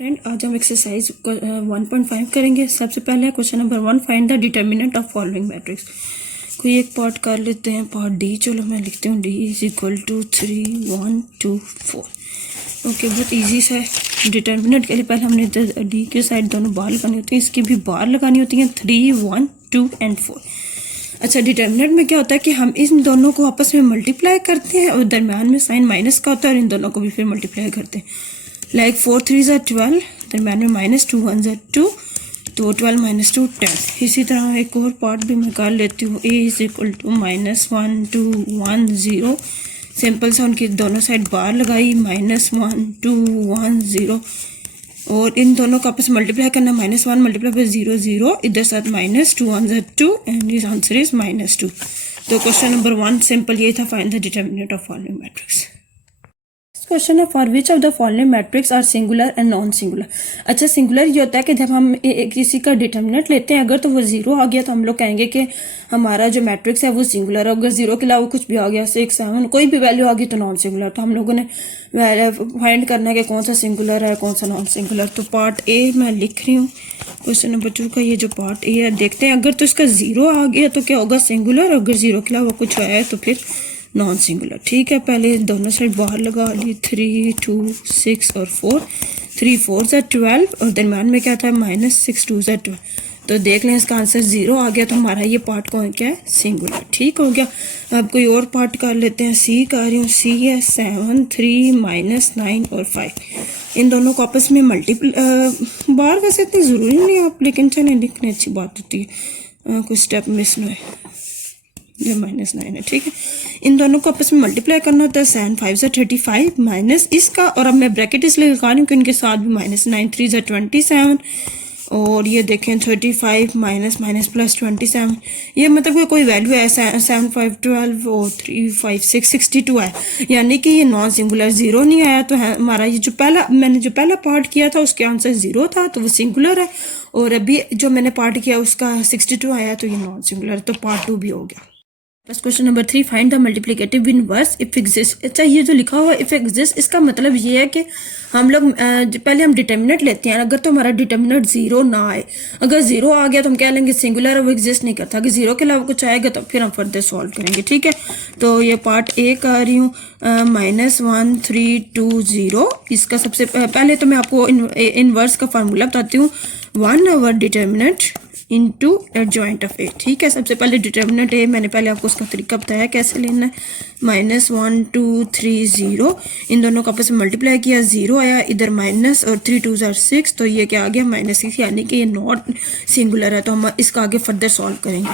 Friend, आज हम exercise 1.5 करेंगे। सबसे पहले question number 1, find the determinant of following matrix. कोई एक पार्ट कर लेते हैं, पार्ट डी। चलो मैं लिखती हूँ D is equal to 3 1 2 4। Okay, बहुत इजी सा है। डिटर्मिनेंट के लिए पहले हमने डी के साइड दोनों बार लगानी होती है, इसकी भी बार लगानी होती है 3 1 2 एंड 4। अच्छा, डिटर्मिनेंट में क्या होता है कि हम इन दोनों को आपस में मल्टीप्लाई करते हैं और दरम्यान में साइन माइनस का होता है और इन दोनों को भी फिर मल्टीप्लाई करते हैं। लाइक 4 3 ज़ा 12, दरम्यान में माइनस 2 1 ज़ा 2, तो 12 माइनस 2 10। इसी तरह एक और पार्ट भी मैं कर लेती हूँ। ए इज इक्वल टू -1 2 1 0। सिंपल सा उनकी दोनों साइड बार लगाई, -1 2 1 0, और इन दोनों का आपस में मल्टीप्लाई करना, -1 मल्टीप्लाई बाय 0 0, इधर साथ -2 1 ज़ा 2 एंड दिस आंसर इज -2। तो क्वेश्चन नंबर 1 सिंपल ये था, find the determinant of following matrix. Question है, for which of the following matrix are singular and non singular. अच्छा, सिंगुलर ये होता है कि जब हम किसी का डिटर्मिनेंट लेते हैं, अगर तो वो 0 आ गया तो हम लोग कहेंगे कि हमारा जो मैट्रिक्स है वो सिंगुलर है। अगर 0 के अलावा कुछ भी आ गया, 6 7 कोई भी वैल्यू आ गई तो नॉन सिंगुलर। तो हम लोगों ने फाइंड करना है कि कौन सा सिंगुलर है कौन सा नॉन सिंगुलर। तो पार्ट ए मैं लिख रही हूँ, क्वेश्चन नंबर 2 का ये जो पार्ट ए है, देखते हैं अगर तो इसका 0 आ गया तो क्या होगा, सिंगुलर। अगर 0 के अलावा कुछ आया है तो फिर नॉन सिंगुलर। ठीक है, पहले दोनों साइड बाहर लगा ली, 3 2 6 और 4। 3 4 ज़ा 12 और दरम्यान में क्या था, -6 2 ज़ा 12। तो देख लें इसका आंसर 0 आ गया, तो हमारा ये पार्ट कौन क्या है, सिंगुलर। ठीक हो गया। अब कोई और पार्ट कर लेते हैं। सी कर रही हूँ, सी है 7 3 -9 और 5। इन दोनों को आपस में मल्टीपल बार वैसे इतनी ज़रूरी नहीं है आप, लेकिन चलें लिखने अच्छी बात होती है, कुछ स्टेप मिस ना है। ये -9 है। ठीक है, इन दोनों को आपस में मल्टीप्लाई करना होता है। 7 5 ज़ा 35 माइनस इसका, और अब मैं ब्रैकेट इसलिए लगा रही हूँ कि इनके साथ भी -9 3 ज़ा 27, और ये देखें 35 माइनस माइनस प्लस 27। ये मतलब कोई वैल्यू है, 7 5 12 और 3 5 6 62 है, यानी कि ये नॉन सिंगुलर। 0 नहीं आया तो है हमारा ये जो मैंने जो पहला पार्ट किया था उसके आंसर 0 था, तो वो सिंगुलर है। और अभी जो मैंने पार्ट किया उसका 62 आया, तो ये नॉन सिंगुलर, तो पार्ट 2 भी हो गया। बस question number 3, find the multiplicative inverse if exist. अच्छा, ये जो लिखा हुआ है इफ एग्जिस्ट, इसका मतलब ये है कि हम लोग पहले हम डिटर्मिनेंट लेते हैं। अगर तो हमारा डिटर्मिनेंट 0 ना आए, अगर 0 आ गया तो हम कह लेंगे सिंगुलर है, वो एग्जिस्ट नहीं करता। अगर 0 के अलावा कुछ आएगा तो फिर हम फर्दर सॉल्व करेंगे। ठीक है, तो ये पार्ट ए कर रही हूँ, -1 3 2 0। इसका सबसे पहले तो मैं आपको इनवर्स का फार्मूला बताती हूँ, 1/, डिटर्मिनेंट इनटू एडजॉइंट ऑफ ए। ठीक है, सबसे पहले डिटर्मिनेंट ए, मैंने पहले आपको उसका तरीका बताया कैसे लेना है। -1 2 3 0, इन दोनों को आपस में मल्टीप्लाई किया, 0 आया, इधर माइनस और 3 2 ज़ा 6, तो ये क्या आ गया, -6, यानी कि ये नॉट सिंगुलर है। तो हम इसका आगे फर्दर सॉल्व करेंगे।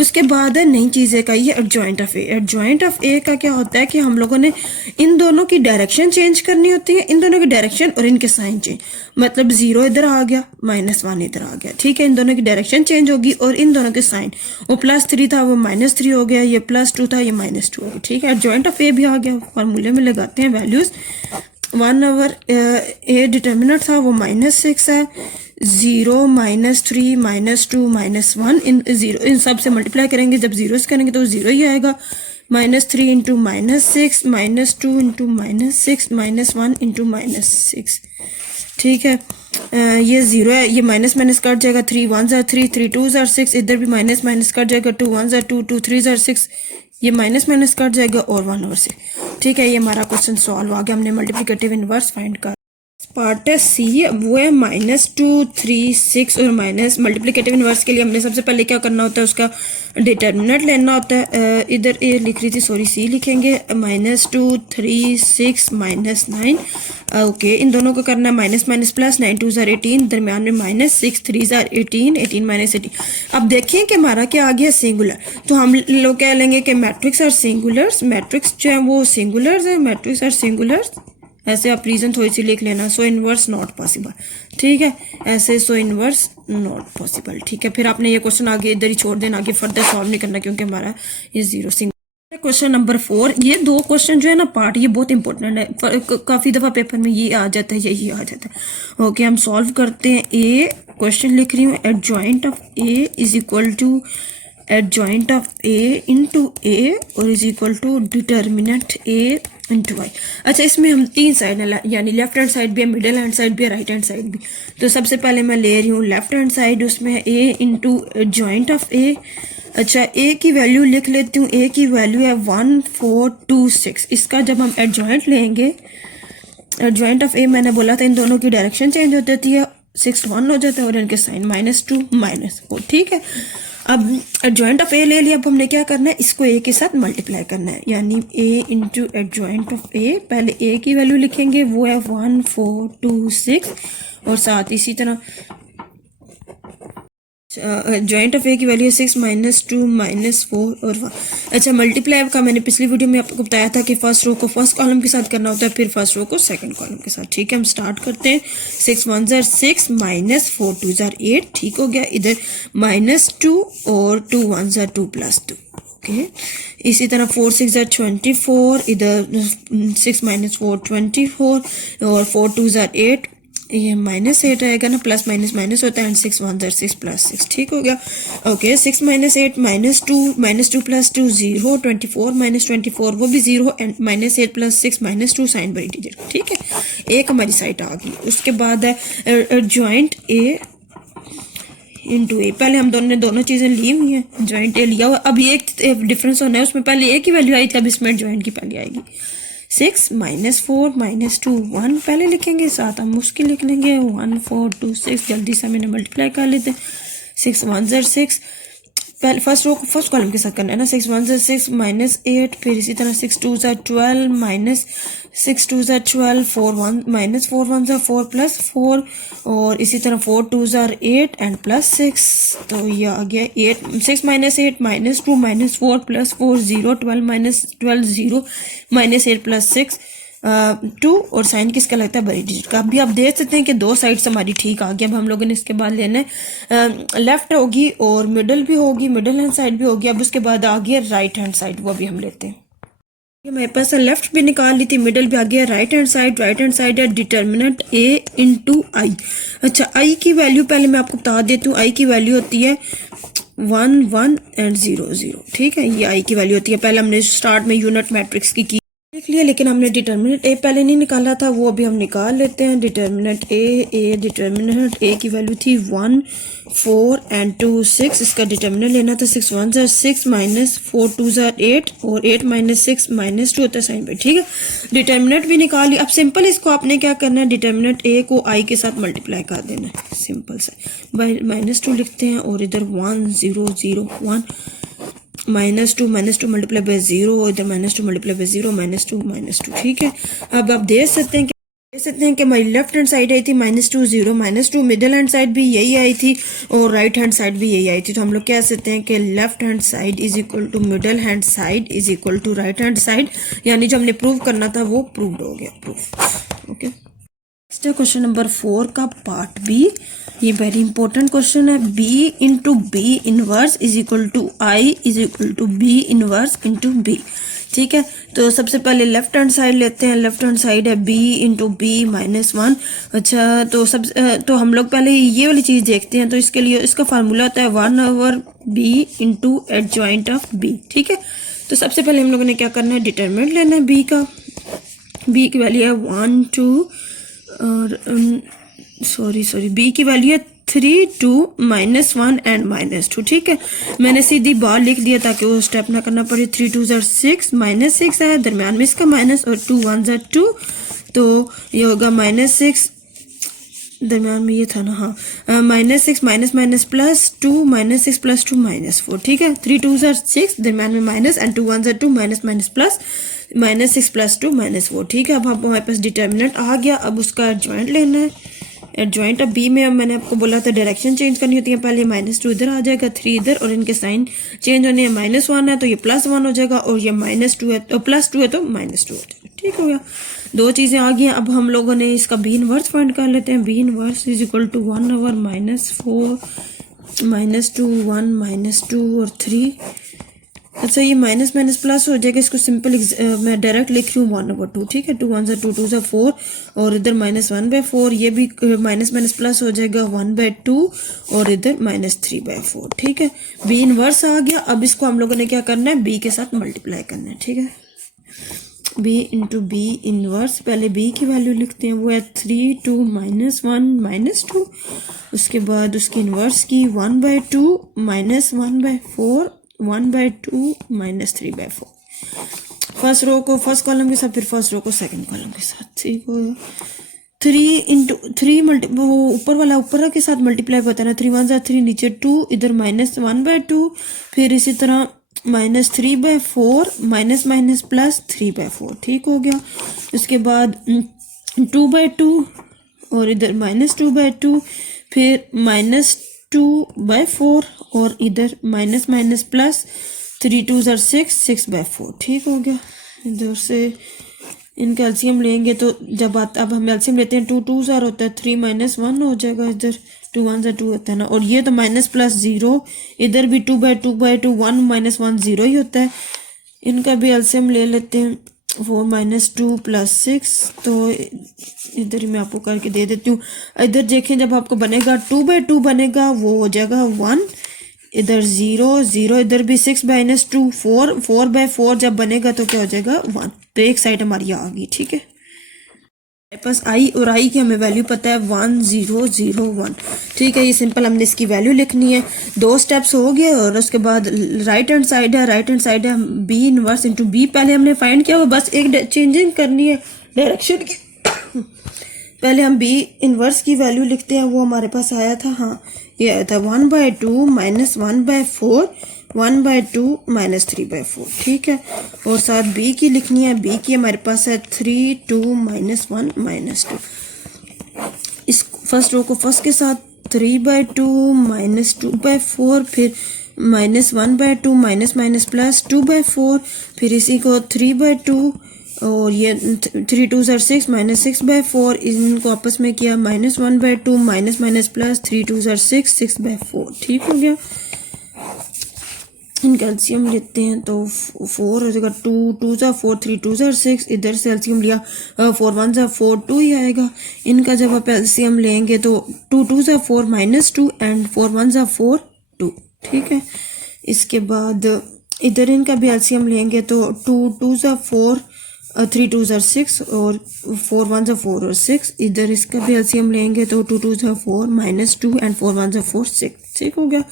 उसके बाद है नई चीज़ें का ये adjoint of A. Adjoint of A का क्या होता है कि हम लोगों ने इन दोनों की डायरेक्शन चेंज करनी होती है, इन दोनों की डायरेक्शन और इनके साइन चेंज। मतलब 0 इधर आ गया, -1 इधर आ गया। ठीक है, इन दोनों की डायरेक्शन चेंज होगी और इन दोनों के साइन, वो +3 था वो -3 हो गया, ये +2 था ये -2 हो गया। ठीक है, एडजॉइंट ऑफ ए भी आ गया। फार्मूले में लगाते हैं वैल्यूज। 1/, ए डिटर्मिनेंट था वो -6 है, 0 -3 -2 -1, इन सब से मल्टीप्लाई करेंगे। जब 0 से करेंगे तो 0 ही आएगा। -3 इंटू -6, -2 इंटू -6, -1 इंटू -6। ठीक है, ये 0 है, ये माइनस माइनस कट जाएगा, 3 1 ज़ा 3 3 2 ज़ा 6, इधर भी माइनस माइनस कट जाएगा, 2 1 ज़ा 2 2 3 ज़ा 6, ये माइनस माइनस कट जाएगा और 1 और 6। ठीक है, ये हमारा क्वेश्चन सॉल्व आ गया। हमने मल्टीप्लिकेटिव इनवर्स फाइंड कर। पार्ट है सी, वो है -2 3 6 और माइनस। मल्टीप्लिकेटिव इनवर्स के लिए हमने सबसे पहले क्या करना होता है, उसका डिटर्मिनेंट लेना होता है। इधर ए लिख रही थी, सॉरी सी लिखेंगे, -2 3 6 -9। ओके, इन दोनों को करना है माइनस माइनस प्लस, 9 2 ज़ा 18, दरम्यान में -6 3 ज़ा 18 18 -18। अब देखिए कि हमारा क्या आ गया, सिंगुलर। तो हम लोग कह लेंगे कि मैट्रिक्स आर सिंगुलर्स, मैट्रिक्स जो है वो सिंगुलर्स है, मैट्रिक्स आर सिंगुलर्स। ऐसे आप रीजन थोड़ी सी लिख लेना, सो इनवर्स नॉट पॉसिबल। ठीक है, ऐसे सो इनवर्स नॉट पॉसिबल। ठीक है, फिर आपने ये क्वेश्चन आगे इधर ही छोड़ देना, आगे फर्दर सॉल्व नहीं करना क्योंकि हमारा ये 0 सिंगल। क्वेश्चन नंबर 4, ये 2 क्वेश्चन जो है ना पार्ट, ये बहुत इंपॉर्टेंट है, काफी दफा पेपर में ये आ जाता है, यही आ जाता है। ओके, हम सॉल्व करते हैं। ए क्वेश्चन लिख रही हूँ, adjoint of A is equal to adjoint of A into A और is equal to determinant A into Y. अच्छा, इसमें हम तीन साइड है, यानी लेफ्ट हैंड साइड भी है, मिडिल हैंड साइड भी है, राइट हैंड साइड भी। तो सबसे पहले मैं ले रही हूँ लेफ्ट हैंड साइड, उसमें है ए इंटू जॉइंट ऑफ ए। अच्छा, ए की वैल्यू लिख लेती हूँ, ए की वैल्यू है 1426। इसका जब हम एडजॉइंट लेंगे, एडजॉइंट ऑफ ए मैंने बोला था इन दोनों की डायरेक्शन चेंज हो जाती है, 6 1 हो जाता है और इनके साइन -2 -4। ठीक है, अब एडजॉइंट ऑफ ए ले लिया। अब हमने क्या करना है, इसको ए के साथ मल्टीप्लाई करना है, यानी ए इंटू एडजॉइंट ऑफ ए। पहले ए की वैल्यू लिखेंगे, वो है 1426, और साथ इसी तरह जॉइंट ऑफ ए की वैल्यू है 6 -2 -4 और 1। अच्छा, मल्टीप्लाई का मैंने पिछली वीडियो में आपको बताया था कि फर्स्ट रो को फर्स्ट कॉलम के साथ करना होता है, फिर फर्स्ट रो को सेकंड कॉलम के साथ। ठीक है, हम स्टार्ट करते हैं। 6 1 6 -4 2 8। ठीक हो गया, इधर -2 और 2 1 2 +2। ओके, इसी तरह 4 6 24, इधर 6 -4 24 और 4 2 8, ये -8 आएगा ना, प्लस माइनस माइनस होता है, एंड 6 1 6 +6। ठीक हो गया। ओके, 6 -8 -2 + 2 0, 24 -24 वो भी 0, एंड -8 + 6 -2 साइन बाई डिजिट। ठीक है, एक हमारी साइड आ गई। उसके बाद है जॉइंट ए इंटू ए। पहले हम दोनों चीज़ें ली हुई हैं, जॉइंट ए लिया हुआ। अब ये एक डिफरेंस होना है, उसमें पहले ए की वैल्यू आई थी, अब इसमें जॉइंट की पहले आएगी। 6 -4 -2 1 पहले लिखेंगे, साथ हम उसकी लिख लेंगे 1 4 2 6। जल्दी से मैंने मल्टीप्लाई कर लेते हैं। 6 1 6, पहले फर्स्ट रो को फर्स्ट कॉलम के साथ करना है ना। 6 1 6 -8, फिर इसी तरह 6 2 12 -6 2 12 4 1 -4 1 4 +4, और इसी तरह 4 2 8 एंड +6। तो ये आ गया 8 6 -8 -2 -4 +4 0 12 -12 0 -8 +6 2, और साइन किसका लगता है, बड़ी डिजिट का। अभी आप देख सकते हैं कि दो साइड्स हमारी ठीक आ गई। अब हम लोगों ने इसके बाद लेना है लेफ्ट होगी और मिडल भी होगी, मिडल हैंड साइड भी होगी। अब उसके बाद आ गया राइट हैंड साइड, वो भी हम लेते हैं। मेरे पास लेफ्ट भी निकाल ली थी, मिडल भी आ गया। Right hand side, right hand side है डिटर्मिनेंट ए इंटू आई। अच्छा, आई की वैल्यू पहले मैं आपको बता देती हूँ। आई की वैल्यू होती है 1 1 एंड 0 0। ठीक है, ये आई की वैल्यू होती है। पहले हमने स्टार्ट में यूनिट मैट्रिक्स की देख लिया, लेकिन हमने डिटर्मिनेंट ए पहले नहीं निकाला था, वो अभी हम निकाल लेते हैं। डिटर्मिनेंट ए डिटर्मिनेंट ए की वैल्यू थी 1 4 एंड 2 6। इसका डिटर्मिनेंट लेना था 6 1 6 -4 2 8, और 8 -6 -2 होता है साइन बाई। ठीक है, डिटर्मिनेंट भी निकाल लिया। अब सिंपल इसको आपने क्या करना है, डिटर्मिनेंट ए को आई के साथ मल्टीप्लाई कर देना है, सिंपल सा। -2 लिखते हैं, और इधर 1 0 0 1 -2 मल्टीप्लाई बाय 0, इधर -2 मल्टीप्लाई बाय 0 -2 ठीक है। अब आप देख सकते हैं कि हमारी लेफ्ट हैंड साइड आई थी -2 0 -2, मिडिल हैंड साइड भी यही आई थी, और राइट हैंड साइड भी यही आई थी। तो हम लोग कह सकते हैं कि left hand side is equal to middle hand side is equal to right hand side, यानी जो हमने प्रूव करना था वो प्रूव्ड हो गया, प्रूफ। ओके, क्वेश्चन नंबर 4 का पार्ट बी। ये वेरी इंपॉर्टेंट क्वेश्चन है। B into B inverse is equal to I is equal to B inverse into B. ठीक है, तो सबसे पहले लेफ्ट हैंड साइड लेते हैं। लेफ्ट हैंड साइड है बी इंटू बी -1। अच्छा, तो हम लोग पहले ये वाली चीज़ देखते हैं। तो इसके लिए इसका फार्मूला होता है 1/b into adjoint of B. ठीक है, तो सबसे पहले हम लोगों ने क्या करना है, डिटरमिनेंट लेना है बी का। बी की वैल्यू है 1 2 और सॉरी बी की वैल्यू है 3 2 -1 एंड -2। ठीक है, मैंने सीधी बार लिख दिया ताकि वो स्टेप ना करना पड़े। 3 2 6 -6 है, दरम्यान में इसका माइनस, और 2 1 2, तो ये होगा -6, दरम्यान में ये था ना, हाँ, -6 -+2 -6 + 2 -4। ठीक है, 3 2 6, दरम्यान में माइनस, एंड 2 1 2 माइनस प्लस, -6 + 2 -4। ठीक है, अब हमारे पास डिटर्मिनेंट आ गया। अब उसका एडजॉइंट लेना है। एडजॉइंट अब बी में अब मैंने आपको बोला था डायरेक्शन चेंज करनी होती है। पहले -2 इधर आ जाएगा, 3 इधर, और इनके साइन चेंज होने हैं। -1 है तो ये +1 हो जाएगा, और ये -2 है तो +2 है तो -2 हो जाएगा। ठीक हो गया, दो चीज़ें आ गई हैं। अब हम लोगों ने इसका बी इनवर्स फाइंड कर लेते हैं। B inverse is equal to 1/-4 -2 1 -2 और 3। अच्छा, ये माइनस माइनस प्लस हो जाएगा। इसको सिंपल मैं डायरेक्ट लिख रही हूँ 1/2। ठीक है, 2 1 2 2 4, और इधर -1/4, ये भी माइनस माइनस प्लस हो जाएगा 1/2, और इधर -3/4। ठीक है, बी इनवर्स आ गया। अब इसको हम लोगों ने क्या करना है, बी के साथ मल्टीप्लाई करना है। ठीक है, बी इंटू बी इनवर्स, पहले बी की वैल्यू लिखते हैं, वो है 3 2 -1 -2, उसके बाद उसकी इनवर्स की 1/2 -1/4 1/2 -3/4। फर्स्ट रो को फर्स्ट कॉलम के साथ, फिर फर्स्ट रो को सेकंड कॉलम के साथ, ठीक होगा। 3 वो ऊपर वाला ऊपर के साथ मल्टीप्लाई होता है ना, 3 1 3, नीचे 2, इधर -1/2, फिर इसी तरह -3/4 माइनस माइनस प्लस 3/4, ठीक हो गया। उसके बाद 2/2 और इधर -2/2, फिर -2/4 और इधर माइनस माइनस प्लस 3 2 6 6/4, ठीक हो गया। इधर से इनका एलसीएम लेंगे तो जब अब हम एलसीएम लेते हैं 2 2 होता है, 3 -1 हो जाएगा, इधर 2 1 2 होता है ना, और ये तो माइनस प्लस 0, इधर भी 2/2 1 -1 0 ही होता है। इनका भी एलसीएम ले लेते हैं, 4 -2 + 6, तो इधर मैं आपको करके दे देती हूँ। इधर देखें, जब आपको बनेगा 2/2 बनेगा, वो हो जाएगा 1, इधर 0 0, इधर भी 6 -2 4 4/4 जब बनेगा तो क्या हो जाएगा 1, तो एक साइड हमारी आ गई, ठीक है। हमारे पास आई और आई की हमें वैल्यू पता है 1 0 0 1, ठीक है। ये सिंपल हमने इसकी वैल्यू लिखनी है, 2 स्टेप्स हो गए। और उसके बाद राइट हैंड साइड है बी इनवर्स इंटू बी, पहले हमने फाइंड किया हुआ, बस एक चेंजिंग करनी है डायरेक्शन की। पहले हम बी इनवर्स की वैल्यू लिखते हैं, वो हमारे पास आया था, हाँ ये आया था 1/2 -1/4 1/2 -3/4, ठीक है। और साथ बी की लिखनी है, बी की हमारे पास है 3 2 -1 -2। इस फर्स्ट रो को फर्स्ट के साथ 3/2 -2/4, फिर -1/2 माइनस माइनस प्लस 2/4, फिर इसी को 3/2 और ये 3 2 6 -6/4, इनको आपस में किया -1/2 माइनस माइनस प्लस 3 2 6 6/4, ठीक हो गया। इनका एलसीएम लेते हैं तो 4 हो जाएगा, 2 2 4 3 2 6, इधर से एलसीएम लिया 4 1 4 2 ही आएगा। इनका जब आप एलसीएम लेंगे तो 2 2 4 -2 एंड 4 1 4 2, ठीक है। इसके बाद इधर इनका भी एलसीएम लेंगे तो 2 2 4 3 2 6 और 4 1 4 और 6, इधर इसका भी एलसीएम लेंगे तो 2 2 4 -2 एंड 4 1 4 6, ठीक हो गया।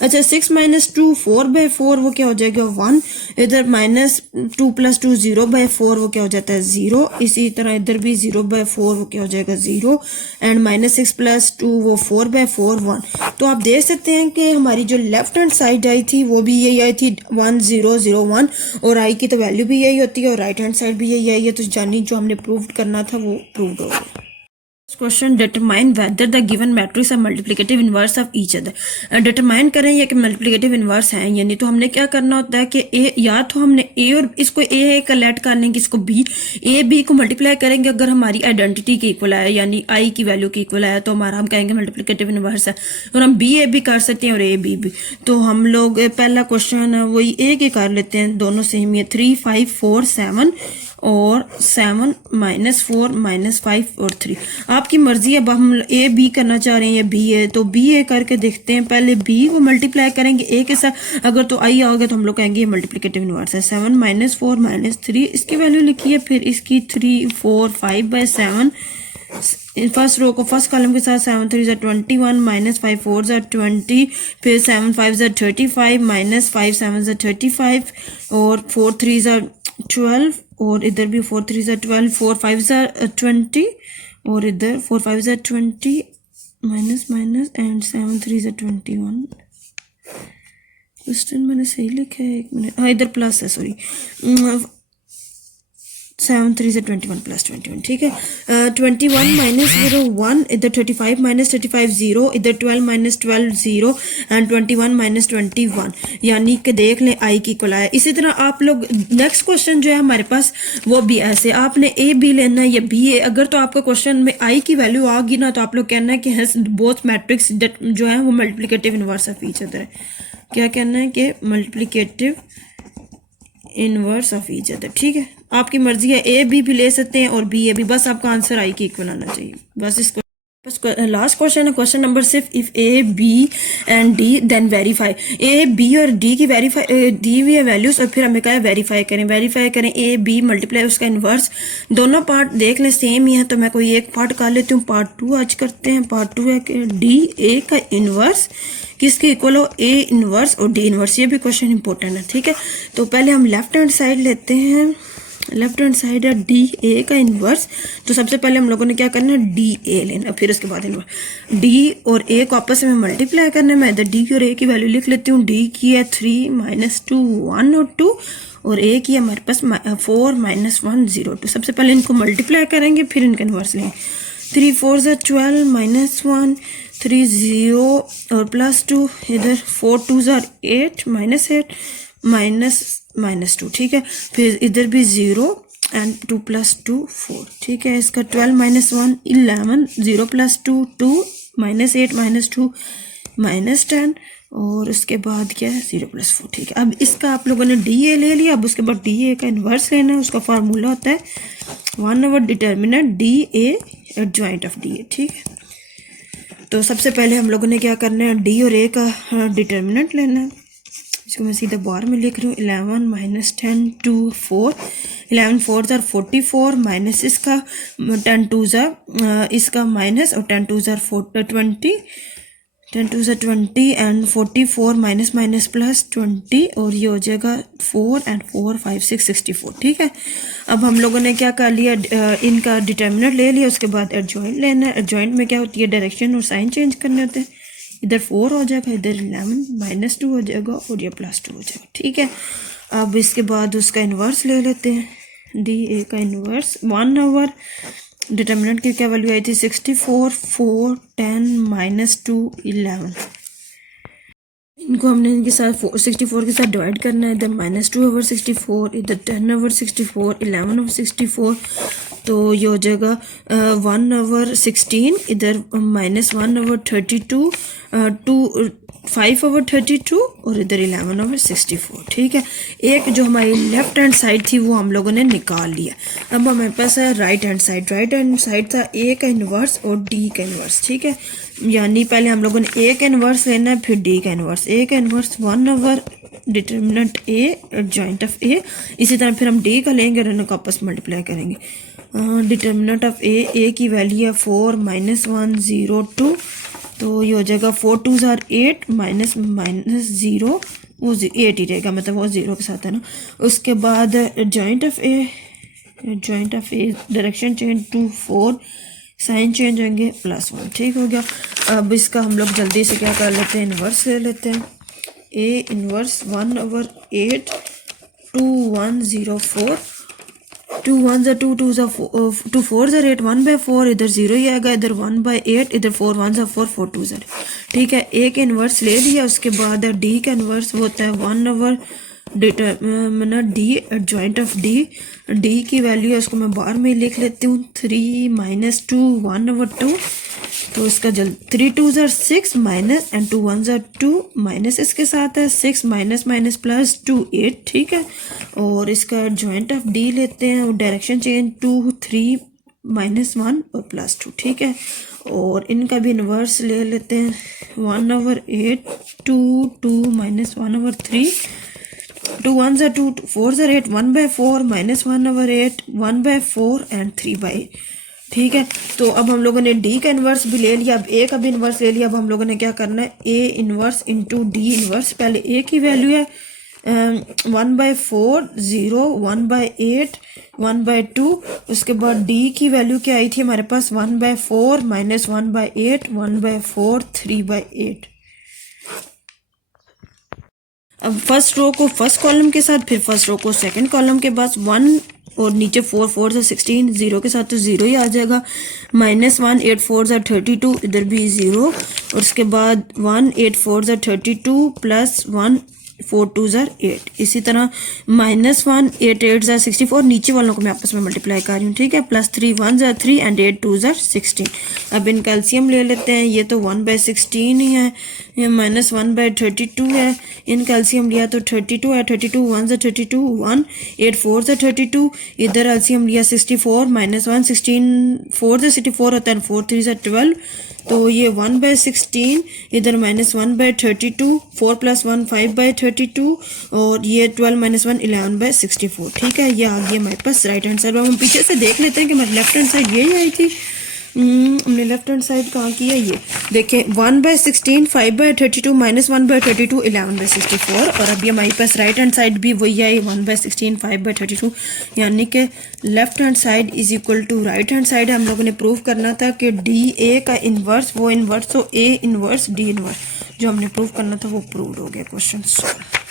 अच्छा 6 -2 4/4, वो क्या हो जाएगा 1, इधर -2 + 2 0/4, वो क्या हो जाता है 0, इसी तरह इधर भी 0/4, वो क्या हो जाएगा 0, एंड -6 + 2 वो 4/4 1। तो आप देख सकते हैं कि हमारी जो लेफ्ट हैंड साइड आई थी वो भी यही आई थी 1 0 0 1, और आई की तो वैल्यू भी यही होती है, और राइट हैंड साइड भी यही आई है। तो जानी जो हमने प्रूव करना था वो प्रूव हो गया। Question, determine whether the given matrix are multiplicative inverse of each other. Determine करें या कि मल्टीप्लिकेटिव इनवर्स हैं, यानी तो हमने क्या करना होता है कि ए, या तो हमने ए और इसको ए का लेट कर लेंगे, इसको बी, ए बी को मल्टीप्लाई करेंगे, अगर हमारी आइडेंटिटी के इक्वल आया यानी आई की वैल्यू के इक्वल आया तो हमारा हम कहेंगे मल्टीप्लिकेटिव इनवर्स है। और हम बी ए भी कर सकते हैं और ए बी भी। तो हम लोग पहला क्वेश्चन है वही ए के कर लेते हैं, दोनों सेम ही है, 3 5 4 7 और 7 -4 -5 और 3। आपकी मर्जी है, अब हम ए बी करना चाह रहे हैं या बी ए, तो बी ए करके देखते हैं। पहले बी को मल्टीप्लाई करेंगे ए के साथ, अगर तो आई आओगे तो हम लोग कहेंगे ये मल्टीप्लिकेटिव इनवर्स है। 7 -4 -3, इसकी वैल्यू लिखिए, फिर इसकी 3 4 5/7, फर्स्ट रो को फर्स्ट कॉलम के साथ 7 3 21 -5 4 20, फिर 7 5 35 -5 7 35 और 4 3 12, और इधर भी 4 3 12 4 5 20, और इधर 4 5 20 माइनस माइनस एंड 7 3 21। क्वेश्चन मैंने सही लिखा है, 1 मिनट, हाँ इधर प्लस है, सॉरी, 7 3 21 + 21, ठीक है। 21 -0 1, इधर 35 -35 0, इधर 12 -12 0 एंड 21 -21, यानी कि देख लें आई की इक्वल आया। इसी तरह आप लोग नेक्स्ट क्वेश्चन जो है हमारे पास वो भी ऐसे, आपने ए बी लेना है या बी ए। अगर तो आपका क्वेश्चन में आई की वैल्यू आ गई ना, तो आप लोग कहना है कि बोथ मैट्रिक्स जो है वो multiplicative inverse of each other है। क्या कहना है कि multiplicative inverse of each other, ठीक है। आपकी मर्जी है, ए बी भी ले सकते हैं और बी ए भी, बस आपका आंसर आई के इक्वल आना चाहिए, बस इसको बस लास्ट क्वेश्चन है, क्वेश्चन नंबर सिर्फ if A B and D then verify. A B और डी की वेरीफाई दी हुई है वैल्यूज और फिर हमें कहा है वेरीफाई करें ए बी मल्टीप्लाई उसका इन्वर्स। दोनों पार्ट देख लें सेम ही है, तो मैं कोई एक पार्ट कर लेती हूँ। पार्ट 2 आज करते हैं। पार्ट 2 है कि डी ए का इन्वर्स किसके इक्वल हो, ए इन्वर्स और डी इन्वर्स। ये भी क्वेश्चन इंपॉर्टेंट है, ठीक है। तो पहले हम लेफ्ट हैंड साइड लेते हैं। लेफ्ट हैंड साइड है डी ए का इन्वर्स। तो सबसे पहले हम लोगों ने क्या करना है, डी ए लेना, फिर उसके बाद इन्वर्स। डी और ए को आपस में मल्टीप्लाई करना है। मैं इधर डी की और ए की वैल्यू लिख लेती हूँ। डी की है 3 - 2 1 और 2 और ए की हमारे पास 4 - 1 0 2। सबसे पहले इनको मल्टीप्लाई करेंगे फिर इनका इन्वर्स लेंगे। 3 4 12 -1 3 0 और +2 इधर 4 2 8 -8 -2, ठीक है। फिर इधर भी 0 एंड 2 + 2 4, ठीक है। इसका 12 - 1 11 0 + 2 2 -8 -2 -10 और उसके बाद क्या है 0 + 4, ठीक है। अब इसका आप लोगों ने डी ए ले लिया। अब उसके बाद डी ए का इन्वर्स लेना है। उसका फार्मूला होता है determinant D A adjoint of D A, ठीक है। तो सबसे पहले हम लोगों ने क्या करना है, डी और ए का डिटर्मिनेंट लेना है। इसको मैं सीधा बार में लिख रही हूँ। 11 - 10 2 4 11 4 44 माइनस इसका 10 2 इसका माइनस और 10 2 20 10 2 20 एंड 44 माइनस माइनस प्लस 20 और ये हो जाएगा 4 एंड 4 5 6 64, ठीक है। अब हम लोगों ने क्या कर लिया, इनका डिटर्मिनेंट ले लिया। उसके बाद एडजॉइंट लेना है। एडजॉइंट में क्या होती है, डायरेक्शन और साइन चेंज करने होते हैं। इधर 4 हो जाएगा, इधर 11 -2 हो जाएगा और ये +2 हो जाएगा, ठीक है। अब इसके बाद उसका इन्वर्स ले लेते हैं। डी ए का इन्वर्स 1/, डिटर्मिनेंट की क्या वैल्यू आई थी 64 4 10 -2 11। इनको हमने इनके साथ 64 के साथ डिवाइड करना है। इधर -2/64 इधर 10/64 11/64 तो ये हो जाएगा 1/16 इधर -1/32 5/32 और इधर 11/64, ठीक है। एक जो हमारी लेफ्ट हैंड साइड थी वो हम लोगों ने निकाल लिया। अब हमारे पास है right hand side. Right hand side था ए का इन्वर्स और डी का इन्वर्स, ठीक है। यानी पहले हम लोगों ने ए का इन्वर्स लेना है फिर डी का इन्वर्स। ए का इन्वर्स 1/डिटर्मिनेंट ए एडजॉइंट ऑफ ए। इसी तरह फिर हम डी का लेंगे और इनको आपस मल्टीप्लाई करेंगे। डिटर्मिनेंट ऑफ ए की वैल्यू है 4 - 1 0 2 तो ये हो जाएगा 4 2 8 माइनस 0 वो 8 ही रहेगा, मतलब वो 0 के साथ है ना। उसके बाद joint of a direction change 2 4 sign change होंगे +1, ठीक हो गया। अब इसका हम लोग जल्दी से क्या कर लेते हैं, इन्वर्स ले लेते हैं। ए इन्वर्स 1/8 2 1 0 4 2 1 2 2 2 4 8 1/4 इधर 0 ही आएगा, इधर 1/8 इधर 4 1 4 4 2 ठीक है। ए के इन्वर्स ले लिया। उसके बाद डी का इन्वर्स होता है determinant D adjoint of D. D की वैल्यू है उसको मैं बाहर में लिख लेती हूँ 3 - 2 1/2 तो इसका 3 2 6 माइनस एंड 2 1 2 माइनस इसके साथ है 6 माइनस माइनस प्लस 2 8, ठीक है। और इसका जॉइंट ऑफ डी लेते हैं और डायरेक्शन चेंज 2 3 -1 और +2, ठीक है। और इनका भी इन्वर्स ले लेते हैं 1/8 2 2 -1/3 2 1 2 4 8 1/4 -1/8 1/4 एंड 3/8, ठीक है। तो अब हम लोगों ने डी का इन्वर्स भी ले लिया, अब ए का भी इन्वर्स ले लिया। अब हम लोगों ने क्या करना है, A inverse into D inverse. पहले ए की वैल्यू है 1/4 0 1/8 1/2। उसके बाद डी की वैल्यू क्या आई थी हमारे पास 1/4 -1/8 1/4 3/8। अब फर्स्ट रो को फर्स्ट कॉलम के साथ, फिर फर्स्ट रो को सेकंड कॉलम के पास 1 और नीचे 4 4 16 0 के साथ तो 0 ही आ जाएगा। -1 8 4 32 इधर भी 0 और उसके बाद 1 8 4 32 +1 4 2 ज़ार 8। इसी तरह -1 8 8 ज़ार 64, नीचे वालों को मैं आपस में मल्टीप्लाई कर रही हूँ, ठीक है। +3 1 ज़ार 3 एंड 8 2 ज़ार 16। अब इनका एलसीएम ले लेते हैं। ये तो 1/16 ही है, ये -1/32 है। इनका एलसीएम लिया तो 32 है, 32 1 ज़ार 32 1, 8 4 ज़ार 32। इधर एलसीएम लिया 64 -1 16 4 ज़ार 64 होता है, 4 3 ज़ार 12। तो ये 1/16, इधर -1/32, 4 + 1 5/32, और ये 12 - 1 11/64, ठीक है। ये आ गया हमारे पास राइट हैंड साइड। हम पीछे से देख लेते हैं कि हमारी लेफ्ट हैंड साइड यही आई थी। हमने लेफ्ट हैंड साइड कहाँ की है, ये देखें 1/16 5/32 -1/32 11/64। और अभी हमारे पास राइट हैंड साइड भी वही है 1/16 5/32, यानी कि left hand side is equal to right hand side. हम लोगों ने प्रूव करना था कि डी ए का इन्वर्स वो इन्वर्स, तो ए इन्वर्स डी इन्वर्स, जो हमने प्रूव करना था वो प्रूव हो गया। Question solve.